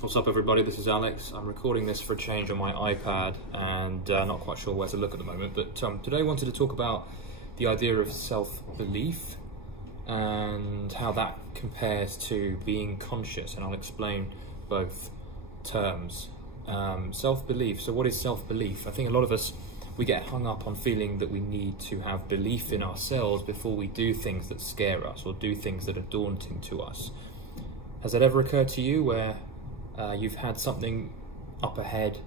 What's up everybody, this is Alex. I'm recording this for a change on my iPad and not quite sure where to look at the moment, but today I wanted to talk about the idea of self-belief and how that compares to being conscious, and I'll explain both terms. Self-belief, so what is self-belief? I think a lot of us, we get hung up on feeling that we need to have belief in ourselves before we do things that scare us or do things that are daunting to us. Has that ever occurred to you where you've had something up ahead?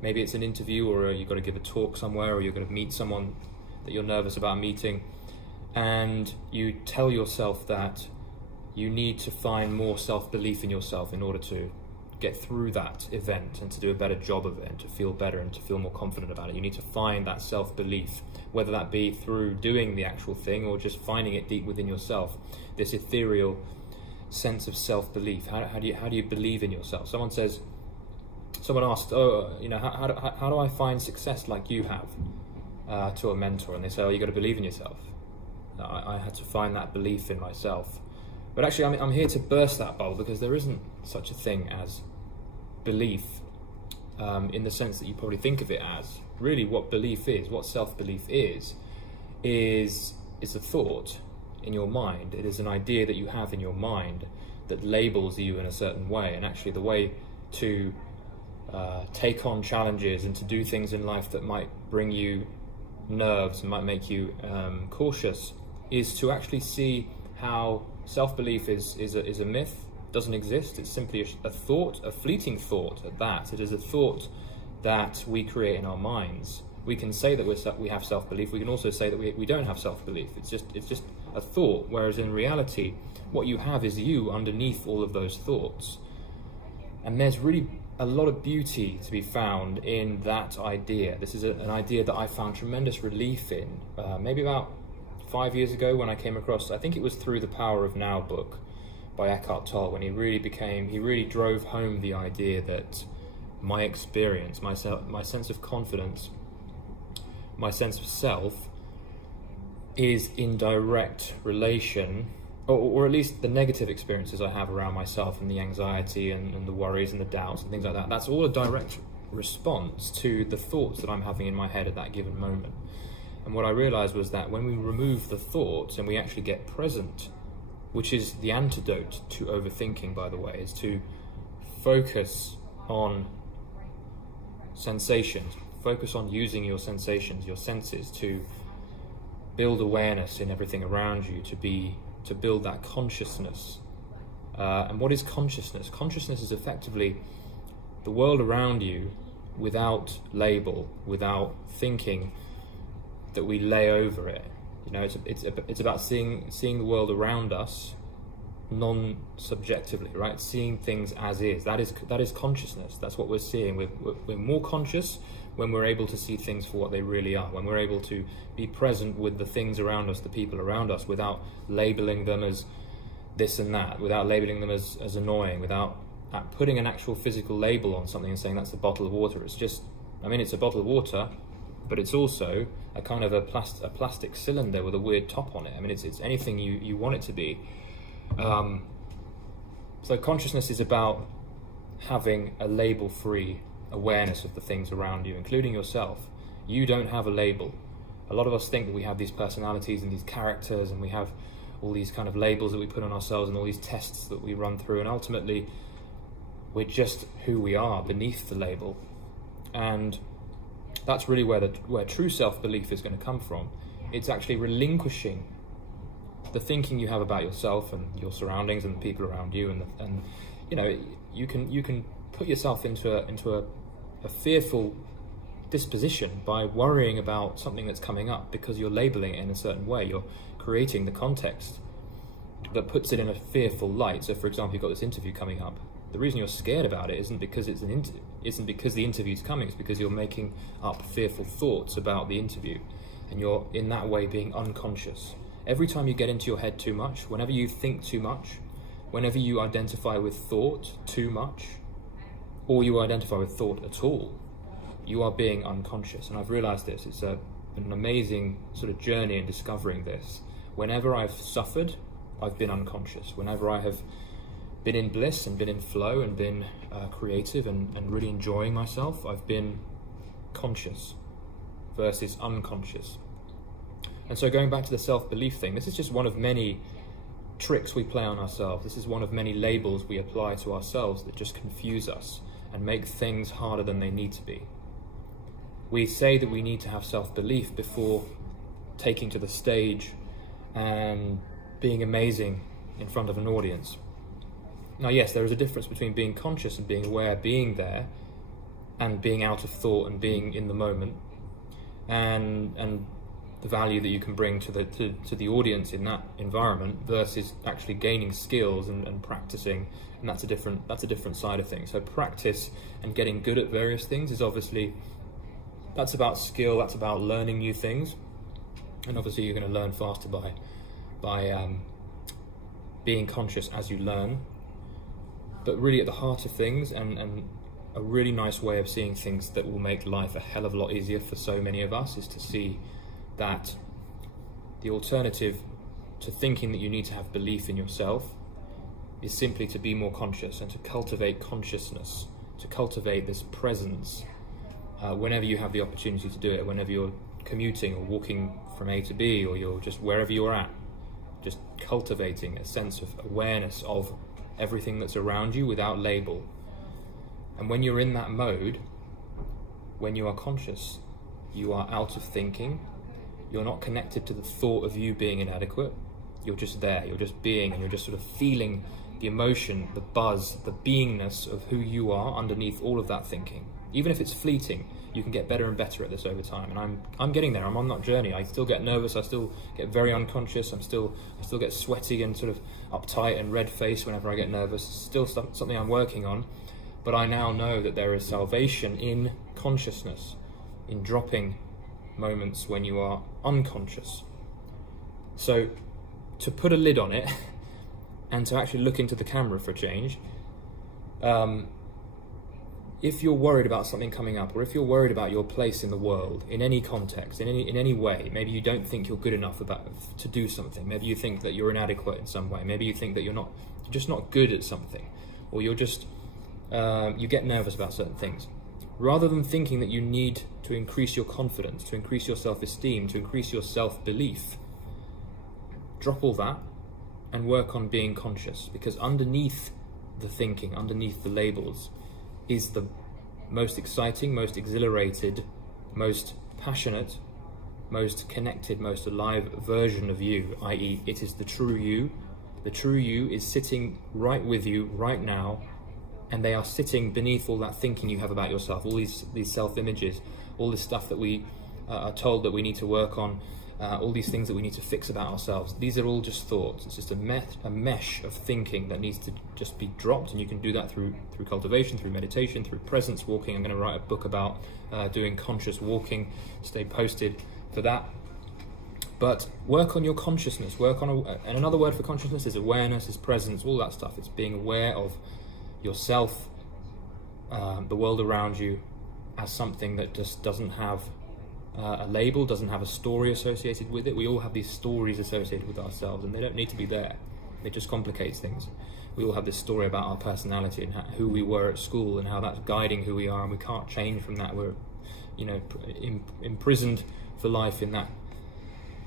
Maybe it's an interview, or you've got to give a talk somewhere, or you're going to meet someone that you're nervous about meeting, and you tell yourself that you need to find more self-belief in yourself in order to get through that event and to do a better job of it and to feel better and to feel more confident about it. You need to find that self-belief, whether that be through doing the actual thing or just finding it deep within yourself, this ethereal sense of self-belief. How do you believe in yourself? Someone asked, how do I find success like you have, to a mentor, and they say, oh, you got to believe in yourself. I had to find that belief in myself. But actually I'm here to burst that bubble, because there isn't such a thing as belief in the sense that you probably think of it as. Really what belief is, what self-belief is a thought in your mind. It is an idea that you have in your mind that labels you in a certain way, and actually the way to take on challenges and to do things in life that might bring you nerves and might make you cautious is to actually see how self-belief is a myth, doesn't exist. It's simply a thought, a fleeting thought at that. It is a thought that we create in our minds. We can say that we have self-belief. We can also say that we don't have self-belief. It's just a thought, whereas in reality, what you have is you underneath all of those thoughts. And there's really a lot of beauty to be found in that idea. This is an idea that I found tremendous relief in, maybe about 5 years ago, when I came across, I think it was through the Power of Now book by Eckhart Tolle, when he really drove home the idea that my experience, my sense of confidence, my sense of self is in direct relation, or at least the negative experiences I have around myself and the anxiety and the worries and the doubts and things like that, that's all a direct response to the thoughts that I'm having in my head at that given moment. And what I realized was that when we remove the thoughts and we actually get present, which is the antidote to overthinking, by the way, is to focus on sensations, focus on using your sensations, your senses, to build awareness in everything around you, to build that consciousness. And what is consciousness? Consciousness is effectively the world around you without label, without thinking that we lay over it. You know, it's about seeing the world around us non-subjectively, right? Seeing things as is. That is consciousness. That's what we're seeing. We're more conscious when we're able to see things for what they really are, when we're able to be present with the things around us, the people around us, without labeling them as this and that, without labeling them as annoying, without putting an actual physical label on something and saying that's a bottle of water. It's just, I mean, it's a bottle of water, but it's also a kind of a plastic cylinder with a weird top on it. I mean, it's anything you want it to be. So consciousness is about having a label-free awareness of the things around you, including yourself. You don't have a label. A lot of us think that we have these personalities and these characters, and we have all these kind of labels that we put on ourselves and all these tests that we run through, and ultimately we're just who we are beneath the label. And that's really where true self-belief is going to come from. It's actually relinquishing the thinking you have about yourself and your surroundings and the people around you, and you know, you can put yourself into a fearful disposition by worrying about something that's coming up because you're labeling it in a certain way. You're creating the context that puts it in a fearful light. So for example, you've got this interview coming up. The reason you're scared about it isn't because the interview's coming. It's because you're making up fearful thoughts about the interview, and you're in that way being unconscious. Every time you get into your head too much, whenever you think too much, whenever you identify with thought too much, or you identify with thought at all, you are being unconscious. And I've realized this. It's an amazing sort of journey in discovering this. Whenever I've suffered, I've been unconscious. Whenever I have been in bliss and been in flow and been creative and really enjoying myself. I've been conscious versus unconscious. And so going back to the self-belief thing, this is just one of many tricks we play on ourselves. This is one of many labels we apply to ourselves that just confuse us and make things harder than they need to be. We say that we need to have self-belief before taking to the stage and being amazing in front of an audience. Now, yes, there is a difference between being conscious and being aware, being there, and being out of thought and being in the moment, and the value that you can bring to the audience in that environment versus actually gaining skills and practicing, and that's a different side of things. So practice and getting good at various things is obviously, that's about skill, that's about learning new things, and obviously you're going to learn faster by being conscious as you learn. But really at the heart of things, and a really nice way of seeing things that will make life a hell of a lot easier for so many of us, is to see that the alternative to thinking that you need to have belief in yourself is simply to be more conscious and to cultivate consciousness, to cultivate this presence whenever you have the opportunity to do it, whenever you're commuting or walking from A to B, or you're just wherever you're at, just cultivating a sense of awareness of everything that's around you without label. And when you're in that mode, when you are conscious, you are out of thinking, you're not connected to the thought of you being inadequate, you're just there, you're just being, and you're just sort of feeling the emotion, the buzz, the beingness of who you are underneath all of that thinking. Even if it's fleeting, you can get better and better at this over time, and I'm getting there. I'm on that journey. I still get nervous, I still get very unconscious, I still get sweaty and sort of uptight and red-faced whenever I get nervous. It's still something I'm working on, but I now know that there is salvation in consciousness, in dropping moments when you are unconscious. So to put a lid on it and to actually look into the camera for a change, if you're worried about something coming up, or if you're worried about your place in the world, in any context, in any way, maybe you don't think you're good enough to do something, maybe you think that you're inadequate in some way, maybe you think that you're just not good at something, or you're just you get nervous about certain things. Rather than thinking that you need to increase your confidence, to increase your self-esteem, to increase your self-belief, drop all that and work on being conscious, because underneath the thinking, underneath the labels, is the most exciting, most exhilarated, most passionate, most connected, most alive version of you, i.e. it is the true you. The true you is sitting right with you right now, and they are sitting beneath all that thinking you have about yourself, all these self-images, all this stuff that we are told that we need to work on, all these things that we need to fix about ourselves. These are all just thoughts. It's just a mesh of thinking that needs to just be dropped, and you can do that through cultivation, through meditation, through presence walking. I'm going to write a book about doing conscious walking. Stay posted for that. But work on your consciousness. Work on and another word for consciousness is awareness, is presence, all that stuff. It's being aware of yourself, the world around you, as something that just doesn't have a label, doesn't have a story associated with it. We all have these stories associated with ourselves, and they don't need to be there. It just complicates things. We all have this story about our personality and who we were at school and how that's guiding who we are, and we can't change from that. We're, imprisoned for life in that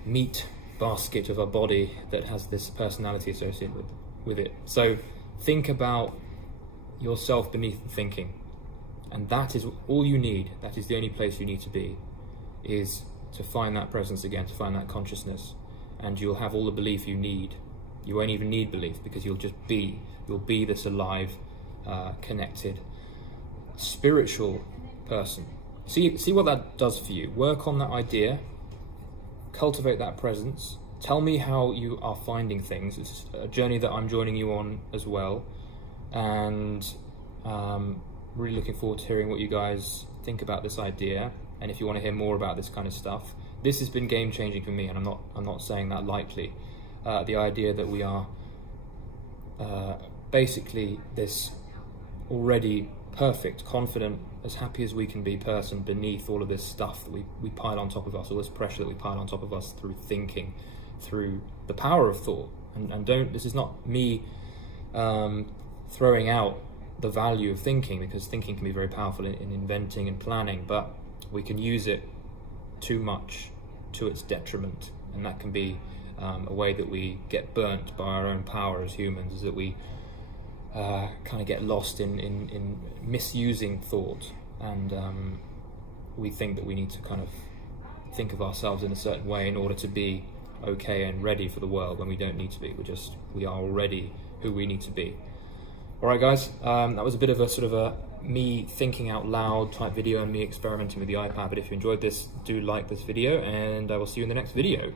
meat basket of our body that has this personality associated with it. So think about yourself beneath the thinking, and that is all you need. That is the only place you need to be, is to find that presence again, to find that consciousness, and you'll have all the belief you need. You won't even need belief, because you'll be this alive, connected, spiritual person. See what that does for you. Work on that idea, cultivate that presence. Tell me how you are finding things. It's a journey that I'm joining you on as well, and really looking forward to hearing what you guys think about this idea. And if you want to hear more about this kind of stuff, this has been game-changing for me, and I'm not saying that lightly. The idea that we are basically this already perfect, confident, as happy as we can be person beneath all of this stuff that we pile on top of us, all this pressure that we pile on top of us through thinking, through the power of thought. And this is not me throwing out the value of thinking, because thinking can be very powerful in inventing and planning, but we can use it too much to its detriment, and that can be a way that we get burnt by our own power as humans, is that we kind of get lost in misusing thought, and we think that we need to kind of think of ourselves in a certain way in order to be okay and ready for the world, when we don't need to be. We are already who we need to be. Alright guys, that was a bit of a sort of a me thinking out loud type video and me experimenting with the iPad, but if you enjoyed this, do like this video, and I will see you in the next video.